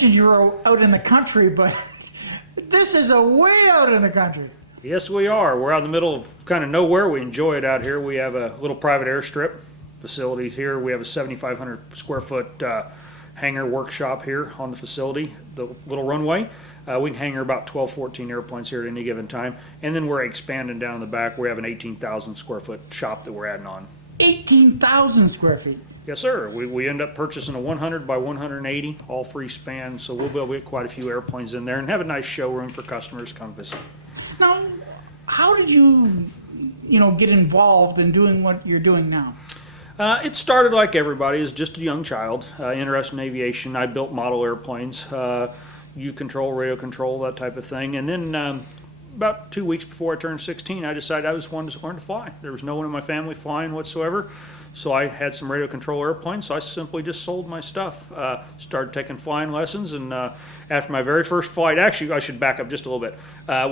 mentioned you were out in the country, but this is a way out in the country. Yes, we are. We're out in the middle of kind of nowhere. We enjoy it out here. We have a little private airstrip facility here. We have a 7,500 square foot hangar workshop here on the facility, the little runway. We can hangar about 12, 14 airplanes here at any given time. And then we're expanding down in the back. We have an 18,000 square foot shop that we're adding on. 18,000 square feet. Yes, sir. We end up purchasing a 100 by 180, all free span. So we'll be able to get quite a few airplanes in there and have a nice showroom for customers to come visit. Now, how did you get involved in doing what you're doing now? It started like everybody, as just a young child, interested in aviation. I built model airplanes, U-control, radio control, that type of thing. And then about 2 weeks before I turned 16, I decided I just wanted to learn to fly. There was no one in my family flying whatsoever. So I had some radio control airplanes, so I simply just sold my stuff. Started taking flying lessons, and after my very first flight, actually I should back up just a little bit.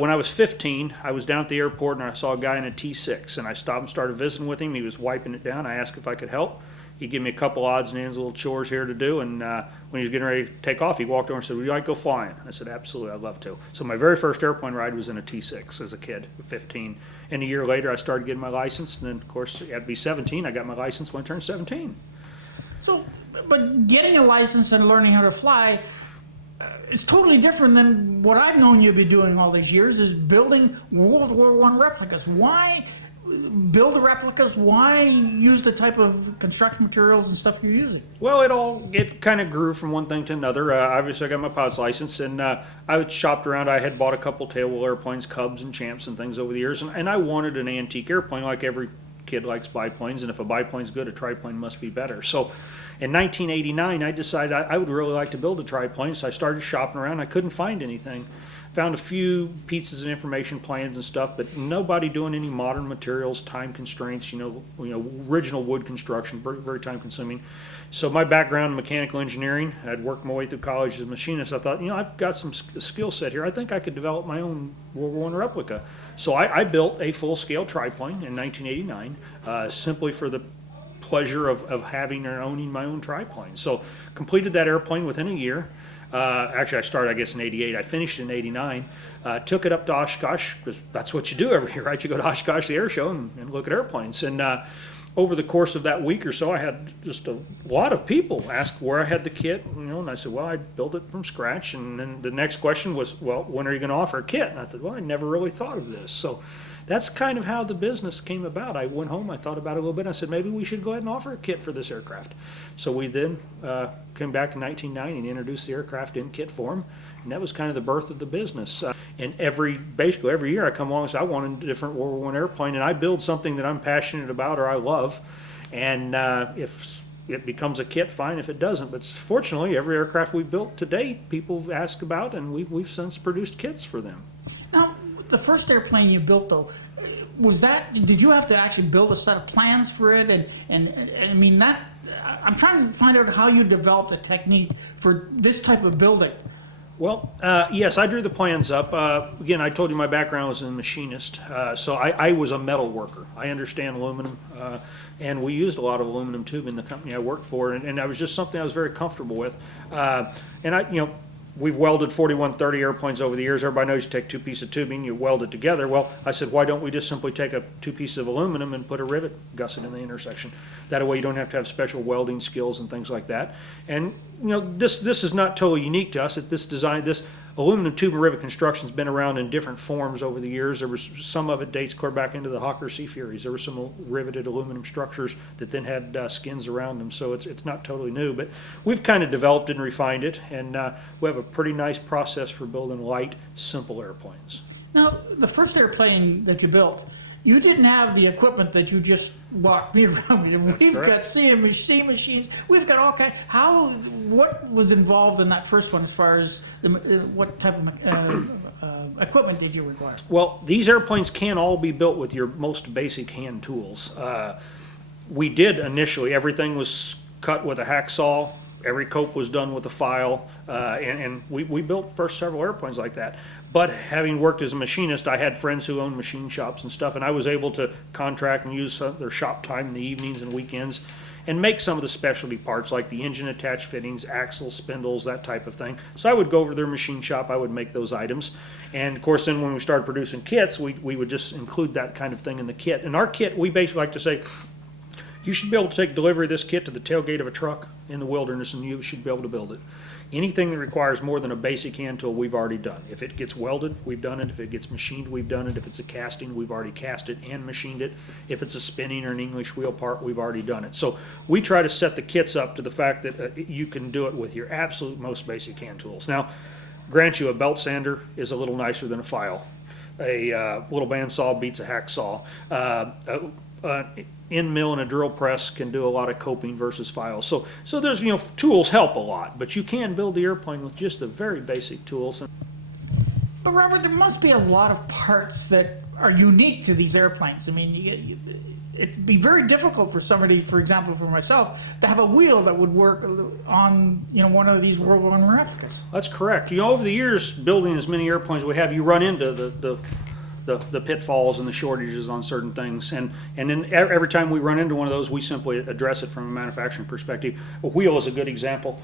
When I was 15, I was down at the airport and I saw a guy in a T6, and I stopped and started visiting with him. He was wiping it down. I asked if I could help. He gave me a couple odds and ends, little chores here to do, and when he was getting ready to take off, he walked over and said, "Would you like to go flying?" I said, "Absolutely, I'd love to." So my very first airplane ride was in a T6 as a kid, 15. And a year later, I started getting my license, and then, of course, it had to be 17. I got my license when I turned 17. So, but getting a license and learning how to fly is totally different than what I've known you to be doing all these years, is building World War I replicas. Why build the replicas? Why use the type of construction materials and stuff you're using? Well, it kind of grew from one thing to another. Obviously, I got my pilot's license, and I was shopped around. I had bought a couple tailwheel airplanes, Cubs and Champs and things over the years, and I wanted an antique airplane like every kid likes biplanes, and if a biplane's good, a triplane must be better. So in 1989, I decided I would really like to build a triplane, so I started shopping around. I couldn't find anything. Found a few pieces of information, plans and stuff, but nobody doing any modern materials, time constraints, original wood construction, very, very time consuming. So my background in mechanical engineering, I'd worked my way through college as a machinist. I thought, I've got some skill set here. I think I could develop my own World War I replica. So I built a full-scale triplane in 1989, simply for the pleasure of having or owning my own triplane. So completed that airplane within a year. Actually, I started, I guess, in 88. I finished in 89. Took it up to Oshkosh, because that's what you do every year, right? You go to Oshkosh, the air show, and look at airplanes. And over the course of that week or so, I had just a lot of people ask where I had the kit, and I said, well, I built it from scratch. And then the next question was, well, when are you going to offer a kit? And I said, well, I never really thought of this. So that's kind of how the business came about. I went home, I thought about it a little bit, and I said, maybe we should go ahead and offer a kit for this aircraft. So we then came back in 1990 and introduced the aircraft in kit form, and that was kind of the birth of the business. And basically every year I come along and say, I want a different World War I airplane, and I build something that I'm passionate about or I love, and if it becomes a kit, fine. If it doesn't, but fortunately every aircraft we've built to date, people ask about, and we've since produced kits for them. Now, the first airplane you built, though, did you have to actually build a set of plans for it? And I mean, I'm trying to find out how you developed a technique for this type of building. Well, yes, I drew the plans up. Again, I told you my background was a machinist, so I was a metal worker. I understand aluminum, and we used a lot of aluminum tube in the company I worked for, and that was just something I was very comfortable with. And we've welded 4130 airplanes over the years. Everybody knows you take two pieces of tubing, you weld it together. Well, I said, why don't we just simply take two pieces of aluminum and put a rivet gusset in the intersection? That way you don't have to have special welding skills and things like that. And this is not totally unique to us. This aluminum tube and rivet construction's been around in different forms over the years. There was some of it dates clear back into the Hawker Sea Furies. There were some riveted aluminum structures that then had skins around them, so it's not totally new. But we've kind of developed and refined it, and we have a pretty nice process for building light, simple airplanes. Now, the first airplane that you built, you didn't have the equipment that you just walked me around with. We've got CNC machines. We've got all kinds. What was involved in that first one as far as what type of equipment did you require? Well, these airplanes can all be built with your most basic hand tools. We did initially. Everything was cut with a hacksaw. Every cope was done with a file, and we built first several airplanes like that. But having worked as a machinist, I had friends who owned machine shops and stuff, and I was able to contract and use their shop time in the evenings and weekends. and make some of the specialty parts like the engine attached fittings, axles, spindles, that type of thing. So I would go over to their machine shop, I would make those items. And of course, then when we started producing kits, we would just include that kind of thing in the kit. And our kit, we basically like to say, you should be able to take delivery of this kit to the tailgate of a truck in the wilderness and you should be able to build it. Anything that requires more than a basic hand tool, we've already done. If it gets welded, we've done it. If it gets machined, we've done it. If it's a casting, we've already cast it and machined it. If it's a spinning or an English wheel part, we've already done it. So we try to set the kits up to the fact that you can do it with your absolute most basic hand tools. Now, grant you, a belt sander is a little nicer than a file. A little bandsaw beats a hacksaw. End mill and a drill press can do a lot of coping versus files. So there's, tools help a lot, but you can build the airplane with just the very basic tools. But Robert, there must be a lot of parts that are unique to these airplanes. I mean, it'd be very difficult for somebody, for example, for myself, to have a wheel that would work on, one of these World War I replicas. That's correct. Over the years, building as many airplanes we have, you run into the pitfalls and the shortages on certain things, and then every time we run into one of those, we simply address it from a manufacturing perspective. A wheel is a good example.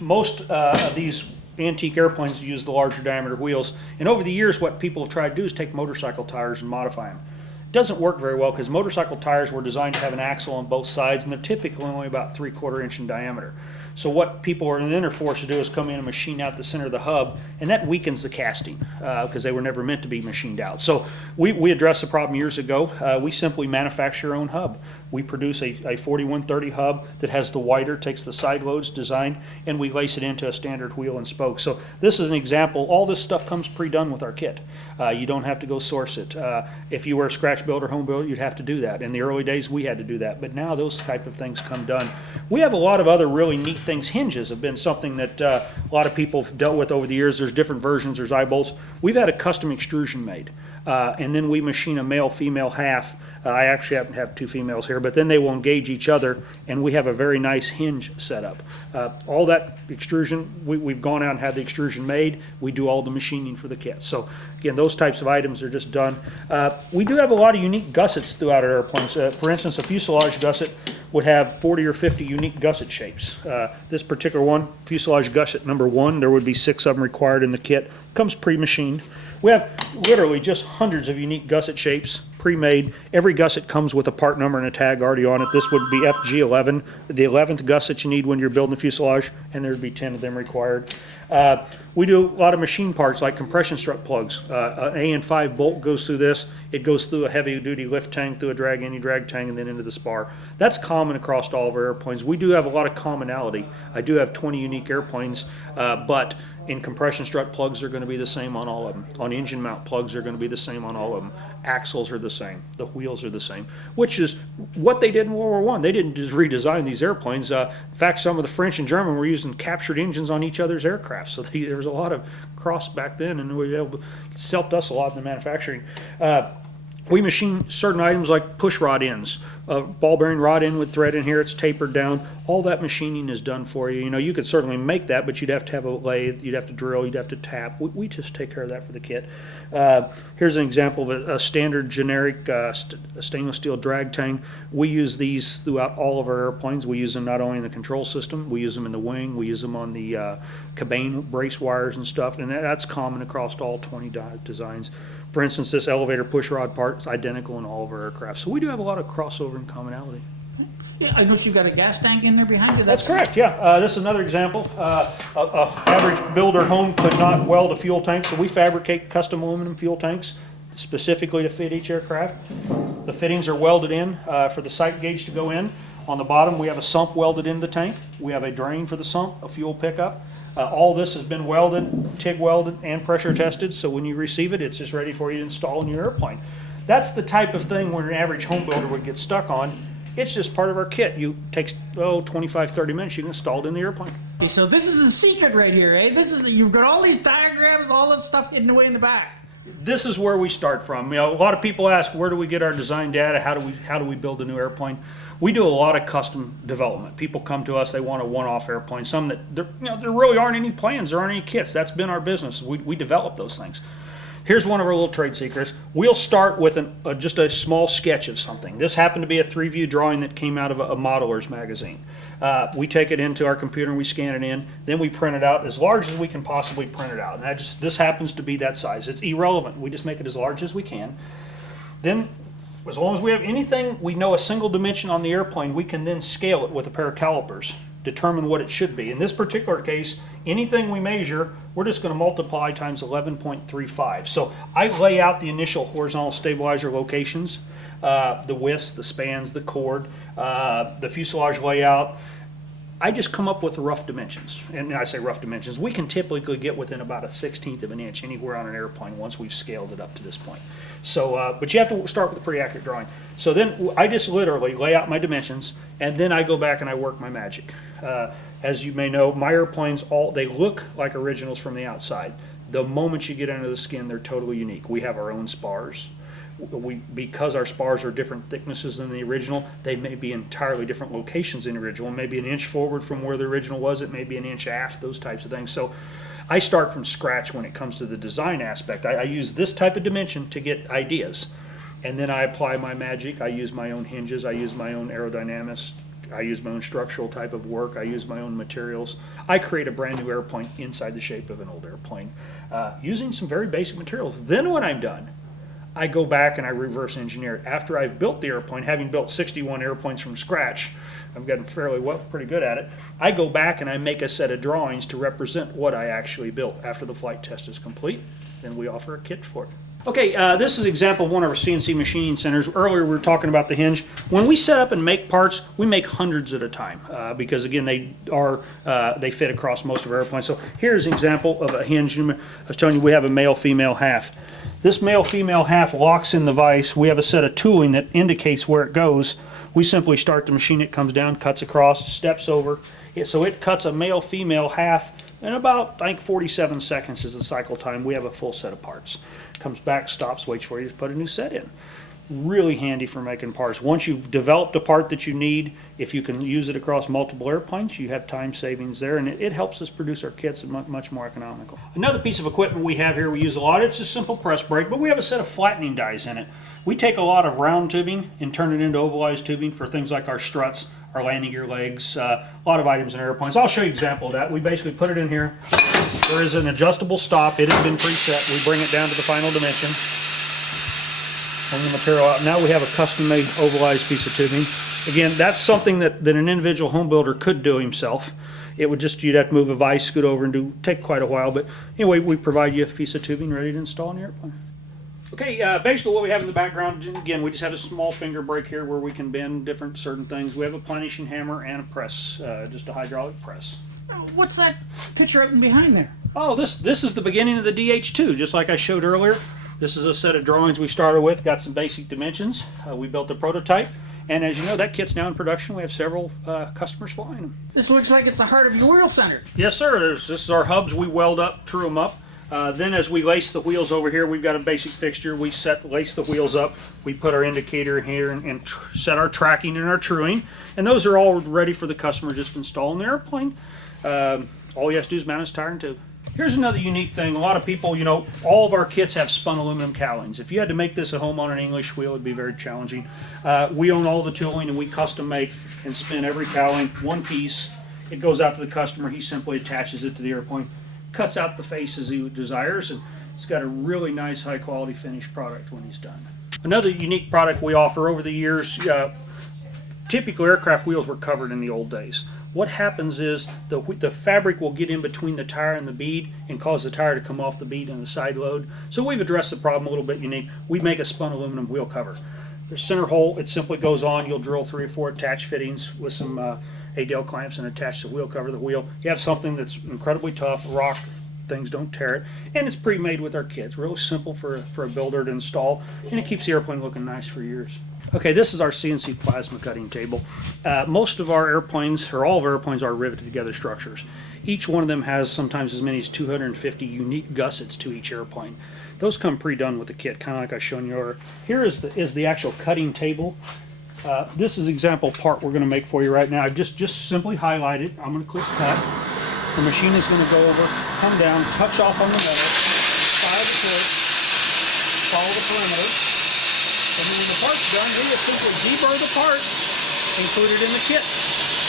Most of these antique airplanes use the larger diameter wheels, and over the years what people have tried to do is take motorcycle tires and modify them. It doesn't work very well because motorcycle tires were designed to have an axle on both sides, and they're typically only about 3/4 inch in diameter. So what people are then are forced to do is come in and machine out the center of the hub, and that weakens the casting because they were never meant to be machined out. So we addressed the problem years ago. We simply manufacture our own hub. We produce a 4130 hub that has the wider, takes the side loads design, and we lace it into a standard wheel and spoke. So this is an example. All this stuff comes pre-done with our kit. You don't have to go source it. If you were a scratch build or home builder, you'd have to do that. In the early days, we had to do that, but now those type of things come done. We have a lot of other really neat things. Hinges have been something that a lot of people have dealt with over the years. There's different versions. There's eye bolts. We've had a custom extrusion made, and then we machine a male-female half. I actually happen to have two females here, but then they will engage each other, and we have a very nice hinge setup. All that extrusion, we've gone out and had the extrusion made. We do all the machining for the kit. So again, those types of items are just done. We do have a lot of unique gussets throughout our airplanes. For instance, a fuselage gusset would have 40 or 50 unique gusset shapes. This particular one, fuselage gusset number 1, there would be 6 of them required in the kit. Comes pre-machined. We have literally just hundreds of unique gusset shapes, pre-made. Every gusset comes with a part number and a tag already on it. This would be FG11, the 11th gusset you need when you're building the fuselage, and there'd be 10 of them required. We do a lot of machine parts like compression strut plugs. An AN5 bolt goes through this. It goes through a heavy-duty lift tank, through a anti-drag tank, and then into the spar. That's common across all of our airplanes. We do have a lot of commonality. I do have 20 unique airplanes, but in compression strut plugs, they're going to be the same on all of them. On engine mount plugs, they're going to be the same on all of them. Axles are the same. The wheels are the same, which is what they did in World War I. They didn't just redesign these airplanes. In fact, some of the French and German were using captured engines on each other's aircraft, so there was a lot of cross back then, and it's helped us a lot in the manufacturing. We machine certain items like push rod ends. A ball bearing rod end with thread in here, it's tapered down. All that machining is done for you. You could certainly make that, but you'd have to have a lathe, you'd have to drill, you'd have to tap. We just take care of that for the kit. Here's an example of a standard generic stainless steel drag tank. We use these throughout all of our airplanes. We use them not only in the control system, we use them in the wing, we use them on the cabane brace wires and stuff, and that's common across all 20 designs. For instance, this elevator push rod part is identical in all of our aircraft. So we do have a lot of crossover and commonality. Yeah, I noticed you've got a gas tank in there behind you. That's correct, yeah. This is another example. A average builder home could not weld a fuel tank, so we fabricate custom aluminum fuel tanks specifically to fit each aircraft. The fittings are welded in for the sight gauge to go in. On the bottom, we have a sump welded into the tank. We have a drain for the sump, a fuel pickup. All this has been welded, TIG welded, and pressure tested, so when you receive it, it's just ready for you to install in your airplane. That's the type of thing where an average home builder would get stuck on. It's just part of our kit. You takes 25, 30 minutes, you can install it in the airplane. Okay, so this is a secret right here, eh? You've got all these diagrams, all this stuff hidden away in the back. This is where we start from. A lot of people ask, where do we get our design data? How do we build a new airplane? We do a lot of custom development. People come to us, they want a one-off airplane. Some that there really aren't any plans, there aren't any kits. That's been our business. We develop those things. Here's one of our little trade secrets. We'll start with just a small sketch of something. This happened to be a 3-view drawing that came out of a modeler's magazine. We take it into our computer and we scan it in, then we print it out as large as we can possibly print it out. And this happens to be that size. It's irrelevant. We just make it as large as we can. Then, as long as we have anything, we know a single dimension on the airplane, we can then scale it with a pair of calipers, determine what it should be. In this particular case, anything we measure, we're just going to multiply times 11.35. So I lay out the initial horizontal stabilizer locations, the widths, the spans, the chord, the fuselage layout. I just come up with the rough dimensions. And I say rough dimensions. We can typically get within about a 1/16 of an inch anywhere on an airplane once we've scaled it up to this point. So, but you have to start with a pretty accurate drawing. So then I just literally lay out my dimensions, and then I go back and I work my magic. As you may know, my airplanes, they look like originals from the outside. The moment you get under the skin, they're totally unique. We have our own spars. Because our spars are different thicknesses than the original, they may be entirely different locations in the original. Maybe an inch forward from where the original was, it may be an inch aft, those types of things. So I start from scratch when it comes to the design aspect. I use this type of dimension to get ideas, and then I apply my magic. I use my own hinges, I use my own aerodynamics, I use my own structural type of work, I use my own materials. I create a brand new airplane inside the shape of an old airplane using some very basic materials. Then when I'm done, I go back and I reverse engineer it. After I've built the airplane, having built 61 airplanes from scratch, I've gotten pretty good at it. I go back and I make a set of drawings to represent what I actually built. After the flight test is complete, then we offer a kit for it. Okay, this is an example of one of our CNC machining centers. Earlier we were talking about the hinge. When we set up and make parts, we make hundreds at a time because again they fit across most of our airplanes. So here's an example of a hinge. I was telling you we have a male-female half. This male-female half locks in the vise. We have a set of tooling that indicates where it goes. We simply start the machine, it comes down, cuts across, steps over. So it cuts a male-female half in about, I think, 47 seconds is the cycle time. We have a full set of parts. Comes back, stops, waits for you to put a new set in. Really handy for making parts. Once you've developed a part that you need, if you can use it across multiple airplanes, you have time savings there, and it helps us produce our kits much more economical. Another piece of equipment we have here we use a lot, it's a simple press brake, but we have a set of flattening dies in it. We take a lot of round tubing and turn it into ovalized tubing for things like our struts, our landing gear legs, a lot of items in airplanes. I'll show you an example of that. We basically put it in here. There is an adjustable stop. It has been preset. We bring it down to the final dimension. Bring the material out. Now we have a custom-made ovalized piece of tubing. Again, that's something that an individual home builder could do himself. It would just, you'd have to move a vise, scoot over, and take quite a while. But anyway, we provide you a piece of tubing ready to install in the airplane. Okay, basically what we have in the background, again, we just have a small finger brake here where we can bend certain things. We have a planishing hammer and a press, just a hydraulic press. What's that picture right behind there? Oh, this is the beginning of the DH2, just like I showed earlier. This is a set of drawings we started with, got some basic dimensions. We built the prototype, and as you know, that kit's now in production. We have several customers flying them. This looks like it's the heart of your wheel center. Yes, sir. This is our hubs. We weld up, true them up. Then as we lace the wheels over here, we've got a basic fixture. We lace the wheels up. We put our indicator here and set our tracking and our truing. And those are all ready for the customer just install in the airplane. All you have to do is mount his tire and tube. Here's another unique thing. A lot of people, you know, all of our kits have spun aluminum cowlings. If you had to make this at home on an English wheel, it'd be very challenging. We own all the tooling and we custom make and spin every cowling, one piece. It goes out to the customer. He simply attaches it to the airplane, cuts out the face as he desires, and it's got a really nice high quality finished product when he's done. Another unique product we offer over the years, typical aircraft wheels were covered in the old days. What happens is the fabric will get in between the tire and the bead and cause the tire to come off the bead in the side load. So we've addressed the problem a little bit unique. We make a spun aluminum wheel cover. The center hole, it simply goes on. You'll drill 3 or 4 attached fittings with some ADL clamps and attach the wheel cover to the wheel. You have something that's incredibly tough, rock, things don't tear it, and it's pre-made with our kits. Real simple for a builder to install, and it keeps the airplane looking nice for years. Okay, this is our CNC plasma cutting table. Most of our airplanes, or all of our airplanes, are riveted together structures. Each one of them has sometimes as many as 250 unique gussets to each airplane. Those come pre-done with the kit, kind of like I've shown you earlier. Here is the actual cutting table. This is example part we're going to make for you right now. I've just simply highlighted. I'm going to click cut. The machine is going to go over, come down, touch off on the metal, fire the clip, we just simply deburr the part, include it in the kit.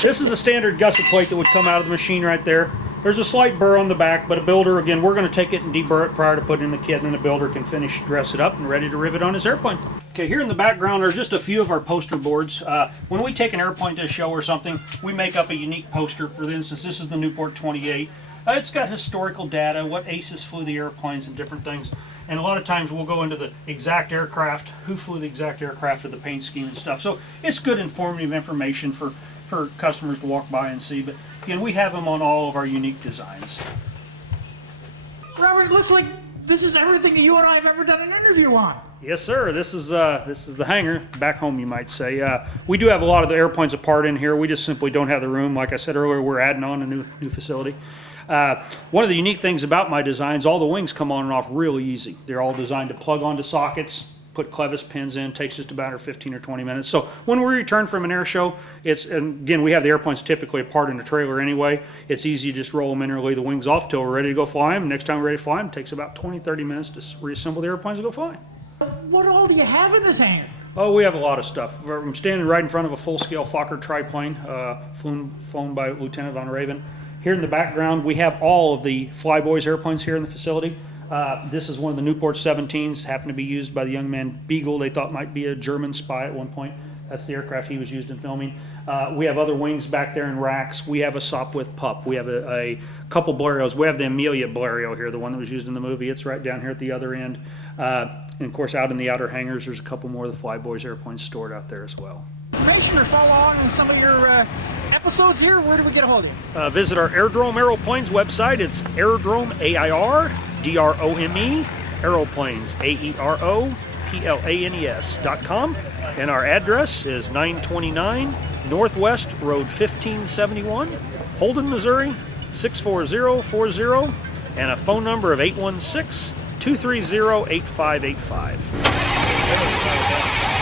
This is a standard gusset plate that would come out of the machine right there. There's a slight burr on the back, but a builder, again, we're going to take it and deburr it prior to putting it in the kit, and then the builder can finish, dress it up, and ready to rivet on his airplane. Okay, here in the background are just a few of our poster boards. When we take an airplane to a show or something, we make up a unique poster. For instance, this is the Newport 28. It's got historical data, what aces flew the airplanes and different things. And a lot of times we'll go into the exact aircraft, who flew the exact aircraft, or the paint scheme and stuff. So it's good informative information for customers to walk by and see. But again, we have them on all of our unique designs. Robert, it looks like this is everything that you and I have ever done an interview on. Yes, sir. This is the hangar back home, you might say. We do have a lot of the airplanes apart in here. We just simply don't have the room. Like I said earlier, we're adding on a new facility. One of the unique things about my designs, all the wings come on and off really easy. They're all designed to plug onto sockets, put clevis pins in, takes just about 15 or 20 minutes. So when we return from an air show, and again, we have the airplanes typically apart in the trailer anyway. It's easy to just roll them in or lay the wings off till we're ready to go fly them. Next time we're ready to fly them, it takes about 20-30 minutes to reassemble the airplanes and go flying. What all do you have in this hangar? Oh, we have a lot of stuff. I'm standing right in front of a full-scale FOKKER triplane, flown by Lieutenant Von Richthofen. Here in the background, we have all of the Flyboys airplanes here in the facility. This is one of the Newport 17s, happened to be used by the young man Beagle. They thought might be a German spy at one point. That's the aircraft he was used in filming. We have other wings back there in racks. We have a Sopwith pup. We have a couple Blérios. We have the Amelia Blériot here, the one that was used in the movie. It's right down here at the other end. And of course, out in the outer hangars, there's a couple more of the Flyboys airplanes stored out there as well. Information or follow on some of your episodes here, where do we get a hold of you? Visit our Airdrome Aeroplanes website. It's Airdrome AIRDROME Aeroplanes AEROPLANES.com, and our address is 929 Northwest Road 1571, Holden, Missouri 64040, and a phone number of 816-230-8585.